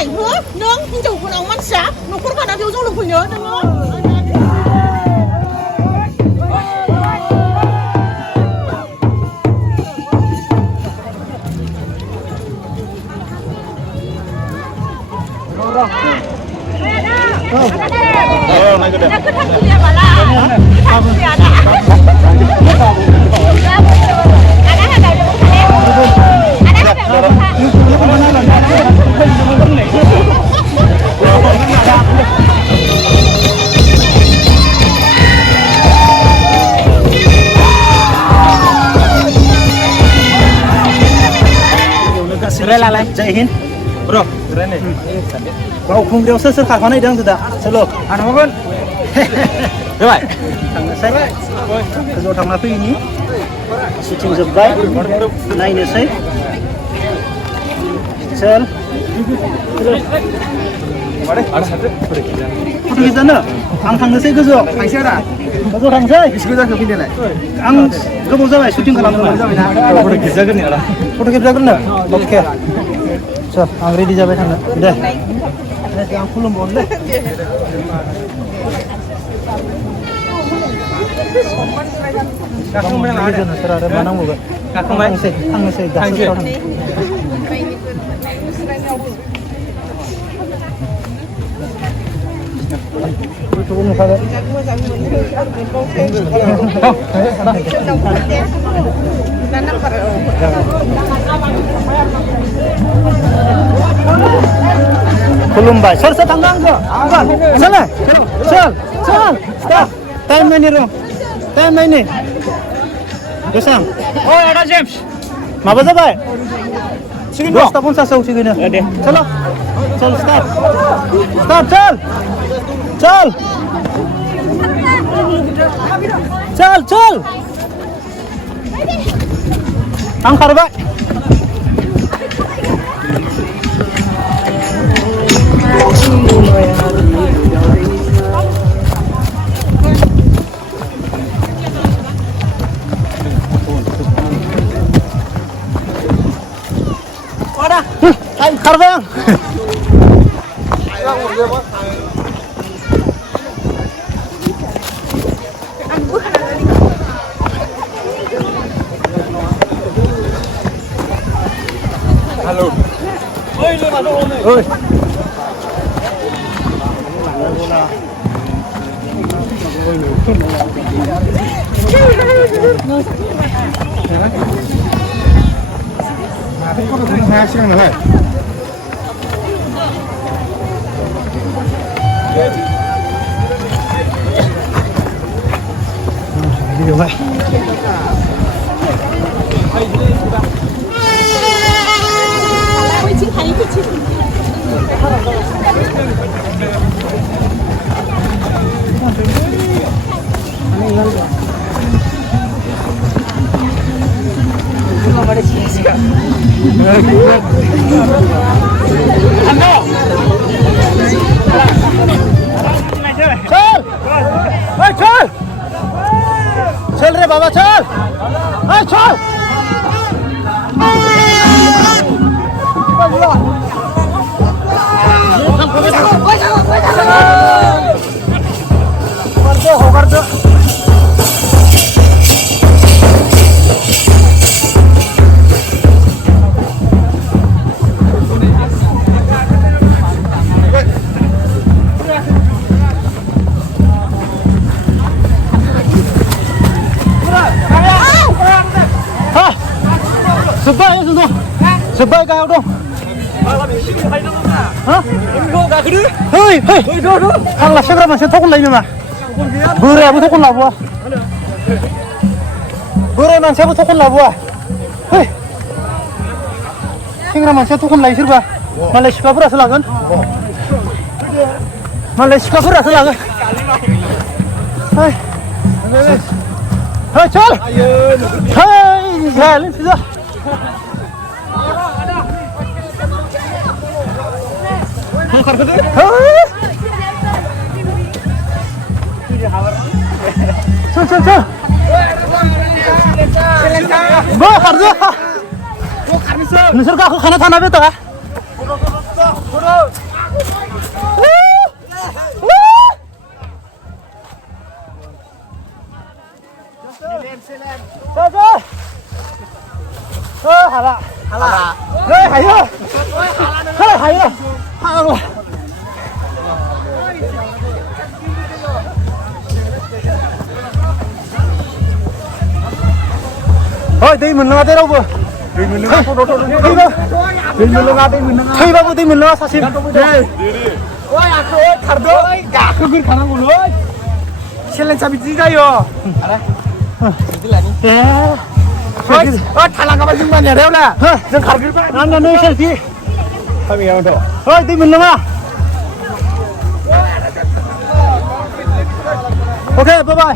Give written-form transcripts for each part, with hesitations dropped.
जाबाय हो नों हिनजाव गोनां मानसिया न'खर गाना बेयाव जौ लोंफैनो नोङो Lalalai, Jai Hind, bro. Wow, kumpulan sesir kapan ini dong sudah, selo. Anu kan? Hebat. Saya, kerja tang apa ini? Syuting sebaik, naik nasi. Sel. Foto kita na, ang tang nasi kerja. Kaisa ada. Kerja tang nasi. Iskul dah kepilih lah. Ang kerja sebaik syuting kalau foto kita kan ni ada. Foto kita kan na. Okay. So, ang ready jabe sana. Dah. Yang belum boleh. Kakak mana ada? Serada mana muka? Kakak mana? Ang se, dah sekarang. Itu pun ada. Kulumbai, sir, tanggang ke? Angkat, sana, sel, stop, time ini rom, time ini, besang. Oh, ada James. Maba jabai? Sige bro. Stop pun sasa uci gini. Chalo, chal, stop, chal. Angkat baik. Hai, karbang. Halo. Oi, lu mana orang ni? Oi. Video baik. चल रे बाबा चल चल कर दो Sebaik kau dong. Hah? Hei, ang lasya ka masih thokon lai na. Bure abu thokon labu. Bure man siapa thokon labu. Hei. Singra man siapa thokon lai sirba. Malaysia pura selagan. Malaysia pura selagan. Hei. Hei, chal. Hei, jalan sudah. चल बो खर्च नोंसोर गाखो खाना थाना बेटा लायो फाग्ला ओइ दै मोनलोङा दे रावबो दै मोनलोङा थैबाबो दै मोनलोङा सासे ओइ आंखौ खारदो गाखोगोरखानांगौलै चेलेन्जआ बिदि जायो थालांगाबा जों मानियाव ना जों खारग्रोबाय नांनानै सेलफि ओइ दै मोनलोङा अके बाय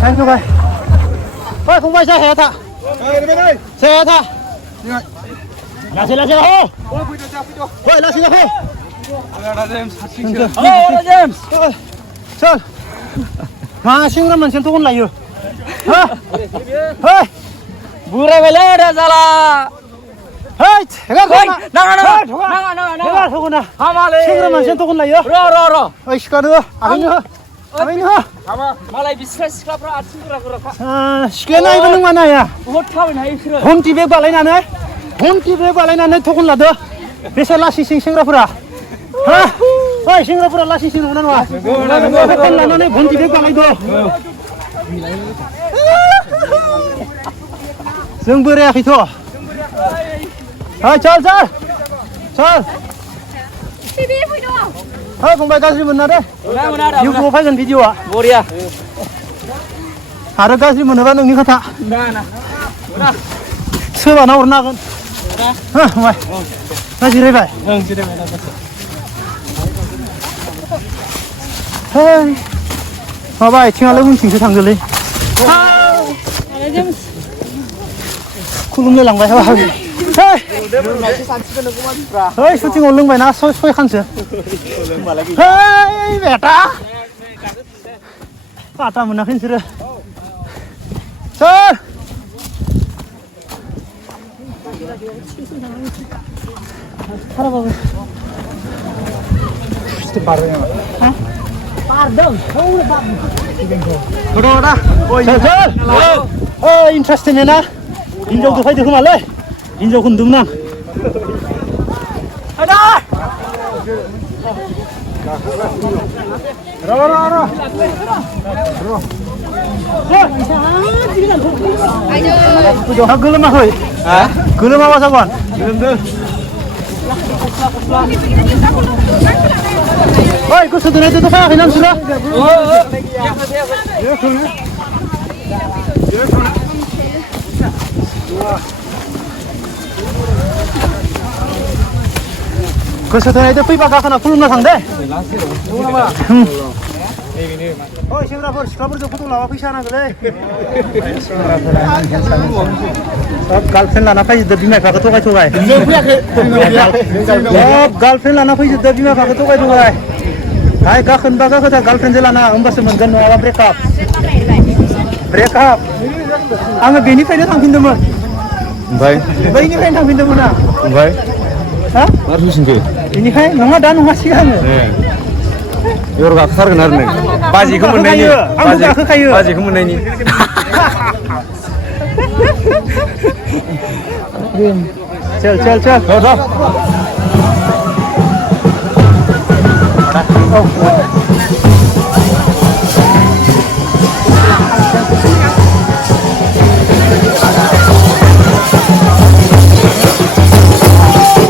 थेंक इउ बाय ओइ फंबाय जाहाया था जाहाया था लासै लासै हो ओइ लासै लासै हेलो जेम्स चल मा सेंग्रा मोनसेथ' होन लायो हो ओइ बुरायबायलै दा जाला ओइ नाङा हामालै सेंग्रा मोनसेथ' होन लायो र' ओइ सिखादो आगैनो हो मालाय बिस्रा सिख्लाफ्रा आथिं गोरा सिख्लाया नायबो नों मानो हाया बहुद थाबायनो हायो बिसोरो घन्टि बेग बालायनानै थखन लादो बेसे लासिं सेंग्राफोरा हा ओइ सेंग्राफोरा लासिं नङा नङा थखन लानानै घन्टि बेग बालायदो जों बोरायाखैथ' ओइ चल ओइ फंबाय गाज्रि मोना दे इउटुबाव फैगोन भिडिअआ बरिया आरो गाज्रि मोनोबा नोंनि खोथा सोबाना हरनो हागोन फंबाय ना जिरायबाय माबा आथिङालाय उनथिंसो थांगोलै खुलुमनो लांबाय ओइ शुटिंआव लोंबायना सयखानसो ओइ बेटा पाता मोनाखै नोंसोरो सोर इन्टारेस्टिं ना हिन्जावजों फैदो खोमालै हिन्जावखौ नुदोंमोन आं गोलोमाखै गोलोमाबा जागोन ओइ गोसो दोननायजोंथ' फैयाखैना नोंसोरो गोसो थोनायजों फैबा गाखोना खुलुमना थां दे ओइ सेंग्राफोर सिख्लाफोरजों फट' लाबा फैसा नांगौलै सब गार्लफ्रेन्ड लाना फैजोबदो बिमा बिफाखौ थगाय सब गार्लफ्रेन्ड लाना फैजोबदो बिमा बिफाखौ थगाय हाय गाखोनबा गाखोथा गार्लफ्रेन्डजों लाना होमबासो मोनगोन नङाबा ब्रेकआप आङो बेनिफ्रायनो थांफिनदोंमोन ओमफ्राय बैनिफ्रायनो थांफिनदोंमोन आं ओमफ्राय हा मा रुसिनखो बेनिखाय नङा दा नङा सिगाङो बेयाव गाखोथारगोन आरो नों बाजिखौ मोननायनि आंबो गाखोखायो बाजिखौ मोननायनि चल